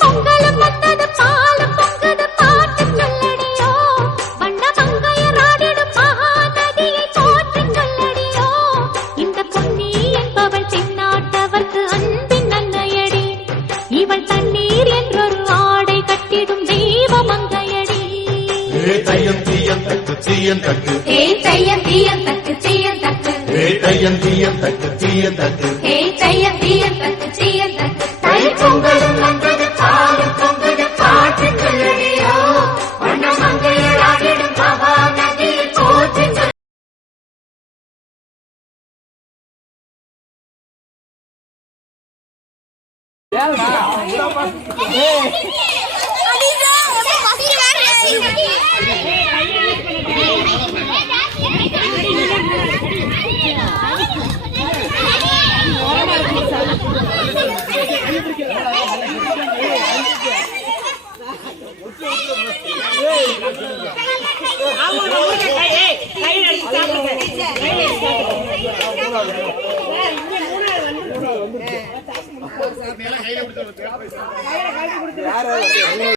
பொங்கலும் வந்தது பாலும் பொங்குது பாட்டு சொல்லடியோ வண்ண மங்கையராடிடும் மகாநதியை போற்று சொல்லடியோ இந்த பொன்னி என்பவள் தென்னாட்டவர்க்கு அன்பின் அன்னையடி இவள் தண்ணீர் என்றொரு ஆடை கட்டிடும் தெய்வ மங்கையடி தையம் தீயம் தக்கு தீயம் தக்கு தையம் தீயம் தக்கு தீயம் தக்கு தையம் தீயம் தக்கு தீயம் தக்கு தையம் தீயம் தக்கு தீயம் தக்கு தை பொங்கலும் வந்தது பாலும் பொங்குது பாட்டு சொல்லடியோ வண்ண மங்கையராடிடும் மகாநதியை போற்று யாரு